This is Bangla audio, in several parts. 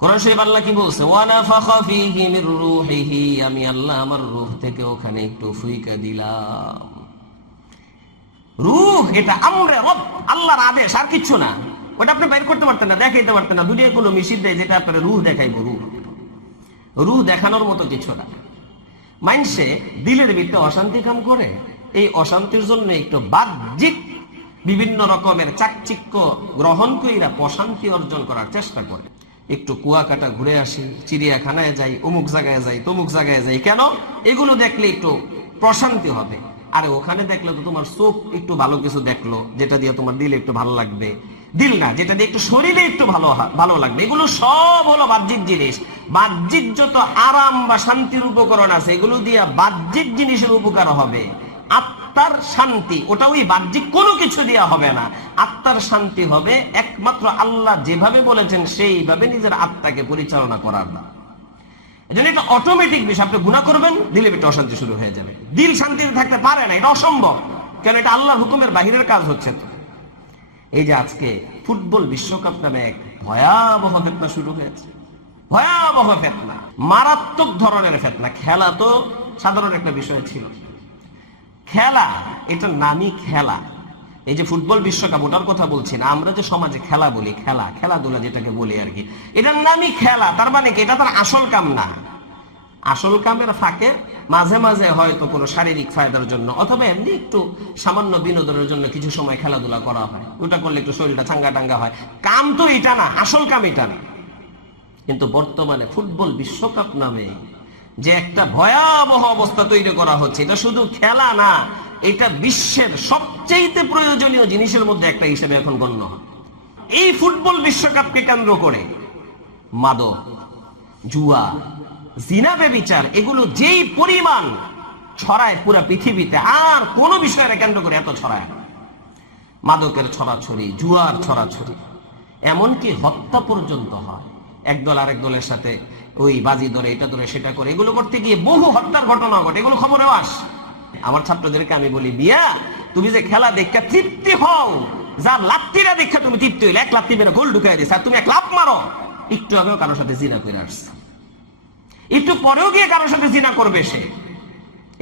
কোরআন শরীফ আল্লাহ কি বলছে? ওয়া নাফাখা ফীহি মির রূহিহি, আমি আল্লাহ আমার রূহ থেকে ওখানে একটু ফুঁইকা দিলাম। রূহ এটা আমরে রব, আল্লাহর আদেশ, আর কিছু না। ওটা আপনি বের করতে পারতেন না, দেখাইতে পারতেন না। দুনিয়ায় কোনো মেশিন দেয় যেটা আপনার রূহ দেখাইবো। রূহ দেখানোর মতো কিছু না। মানুষে দিলের ভিতরে অশান্তি কাম করে, এই অশান্তির জন্য একটু বাহ্যিক বিভিন্ন রকমের চাকচিক্য গ্রহণ কইরা প্রশান্তি অর্জন করার চেষ্টা করে। একটু কুয়াকাটা ঘুরে আসি, চিড়িয়াখানায় যাই, অমুক জায়গায় যাই, তমুক জায়গায় যাই, কেন? এগুলো দেখলে একটু প্রশান্তি হবে। আরে ওখানে দেখলে তো তোমার চোখ একটু ভালো কিছু দেখলো, যেটা দিয়ে তোমার দিলে একটু ভালো লাগবে। দিল না, যেটা দিয়ে একটু শরীরে একটু ভালো লাগবে। এগুলো সব হলো বাহ্যিক জিনিস। বাহ্যিক যত আরাম বা শান্তির উপকরণ আছে, এগুলো দিয়ে বাহ্যিক জিনিসের উপকার হবে। আত্মার শান্তি ওটা ওই বাহ্যিক কোনো কিছু দেওয়া হবে না। আত্মার শান্তি হবে একমাত্র আল্লাহ যেভাবে বলেছেন সেইভাবে নিজের আত্মাকে পরিচালনা করার না। এজন্য এটা অটোমেটিক বিষয়। আপনি গুনাহ করবেন, দিলে একটা অশান্তি শুরু হয়ে যাবে। দিল শান্তিতে থাকতে পারে না, এটা অসম্ভব। কেন? এটা আল্লাহর হুকুমের বাহিরের কাজ হচ্ছে। তো এই যে আজকে ফুটবল বিশ্বকাপ নামে এক ভয়াবহ ফেতনা শুরু হয়েছে, ভয়াবহ ফেতনা, মারাত্মক ধরনের ফেতনা। খেলা তো সাধারণ একটা বিষয় ছিল, খেলা এটার নামই খেলা। এই যে ফুটবল বিশ্বকাপ, ওটার কথা বলছি না। আমরা যে সমাজে খেলা বলি, খেলাধুলা যেটাকে বলি আর কি, এটার নামই খেলা। তার মানে কি? এটা তার আসল কাম না। আসল কামের ফাঁকে মাঝে মাঝে হয়তো কোনো শারীরিক ফায়দার জন্য অথবা এমনি একটু সামান্য বিনোদনের জন্য কিছু সময় খেলাধুলা করা হয়। ওটা করলে একটু শরীরটা চাঙ্গা টাঙ্গা হয়। কাম তো এটা না, আসল কাম এটা না। কিন্তু বর্তমানে ফুটবল বিশ্বকাপ নামে যে একটা ভয়াবহ অবস্থা তৈরি করা হচ্ছে, এটা শুধু খেলা না, এটা বিশ্বের সবচেয়ে প্রয়োজনীয় জিনিসের মধ্যে একটা হিসেবে এখন গণ্য হয়। এই ফুটবল বিশ্বকাপকে কেন্দ্র করে মাদক, জুয়া, জিনা, ব্যভিচার, এগুলো যেই পরিমাণ ছড়ায় পুরো পৃথিবীতে, আর কোন বিষয়ের কেন্দ্র করে এত ছড়ায়। মাদকের ছড়াছড়ি, জুয়ার ছড়াছড়ি, এমনকি হত্যা পর্যন্ত হয়। একদল আরেক দলের সাথে ওই বাজি ধরে, এটা ধরে, সেটা করে, এগুলো করতে গিয়ে বহু হত্যার ঘটনা ঘটে। এগুলো খবরেও আসে। আমার ছাত্রদেরকে আমি বলি, বিয়া তুমি যে খেলা দেখা তৃপ্তি হও, যার লাত্তিরা দেখা তুমি তৃপ্তি হইলে, এক লাত্তি মেরে গোল ঢুকাই দিছে, আর তুমি এক লাফ মারো, একটু আগেও কারোর সাথে জিনা করে আসছে, একটু পরেও গিয়ে কারোর সাথে জিনা করবে সে।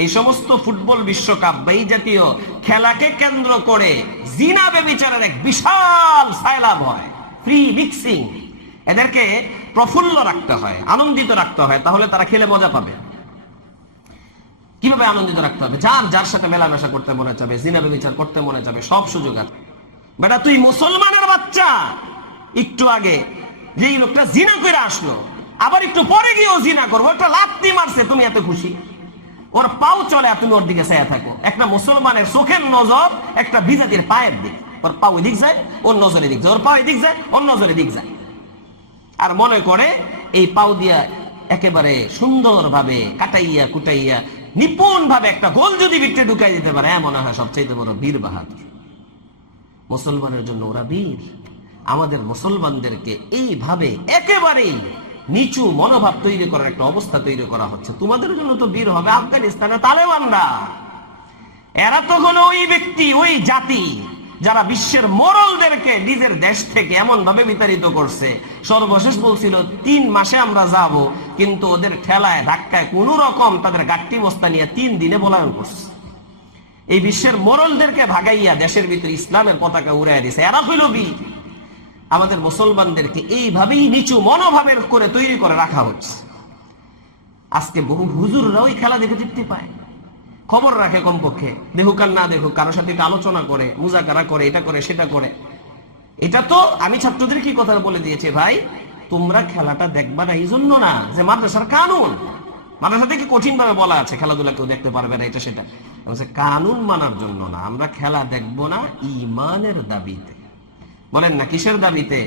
এই সমস্ত ফুটবল বিশ্বকাপ বা এই জাতীয় খেলাকে কেন্দ্র করে জিনা ব্যভিচারের এক বিশাল সায়লাভ হয়, ফ্রি মিক্সিং। এদেরকে প্রফুল্ল রাখতে হয়, আনন্দিত রাখতে হয়, তাহলে তারা খেলে মজা পাবে। কিভাবে আনন্দিত রাখতে হবে? যার সাথে মেলামেশা করতে মনে চাবে, জিনা ব্যভিচার করতে মনে চাবে, সব সুযোগ আছে। বেটা তুই মুসলমানের বাচ্চা, একটু আগে যেই লোকটা জিনা করে আসলো, আবার একটু পরে গিয়েও জিনা করবো, একটা লাথি মারছে, তুমি এত খুশি? ওর পাও চলে আর তুমি ওর দিকে চাইয়া থাকো। একটা মুসলমানের চোখের নজর একটা বিজাতির পায়ের দিক। ওর পা ওই দিক যায়, ওর নজরে দিক যায়, ওর পা ওই দিক যায়, ওর নজরে দিক যায়। আর মনে করে এই পাও দিয়া একেবারে সুন্দর ভাবে কাটাইয়া কুটাইয়া নিপুণ ভাবে একটা গোল যদি ভিতরে ঢুকাই দিতে পারে, মনে হয় সবচেয়ে বড় বীর বাহাদুর। মুসলমানের জন্য ওরা বীর। আমাদের মুসলমানদেরকে এইভাবে একেবারেই নিচু মনোভাব তৈরি করার একটা অবস্থা তৈরি করা হচ্ছে। তোমাদের জন্য তো বীর হবে আফগানিস্তানের তালেবানরা। এরা তো হলো ওই ব্যক্তি, ওই জাতি যারা বিশ্বের মোড়লদেরকে নিজের দেশ থেকে এমন ভাবে বিতাড়িত করছে। সর্বশেষ বলছিল 3 মাসে আমরা যাব, কিন্তু ওদের ঠেলায় ধাক্কায় কোন রকম তাদের গাট্টি বস্তা নিয়ে 3 দিনে পলায়ন করছে। এই বিশ্বের মোড়লদেরকে ভাগাইয়া দেশের ভিতরে ইসলামের পতাকা উড়াইয়া দিছে। এরা হইল বীর। আমাদের মুসলমানদেরকে এইভাবেই নিচু মনোভাবের করে তৈরি করে রাখা হচ্ছে। আজকে বহু হুজুররা ওই খেলা দেখে তৃপ্তি পায়, খবর রাখে, কমপক্ষে দেখুক আর না দেখুক, কারোর সাথে আলোচনা করে, মুজাকারা করে, এটা করে সেটা করে। এটা তো আমি ছাত্রদের কি কথা বলে দিয়েছি, ভাই তোমরা খেলাটা দেখবা না এই জন্য না যে মাদ্রাসার কানুন, মাদ্রাসা থেকে কঠিন ভাবে বলা আছে খেলাধুলা কেউ দেখতে পারবে না, এটা সেটা, কানুন মানার জন্য না। আমরা খেলা দেখবো না ইমানের দাবিতে। বলেন না কিসের দাবিতে?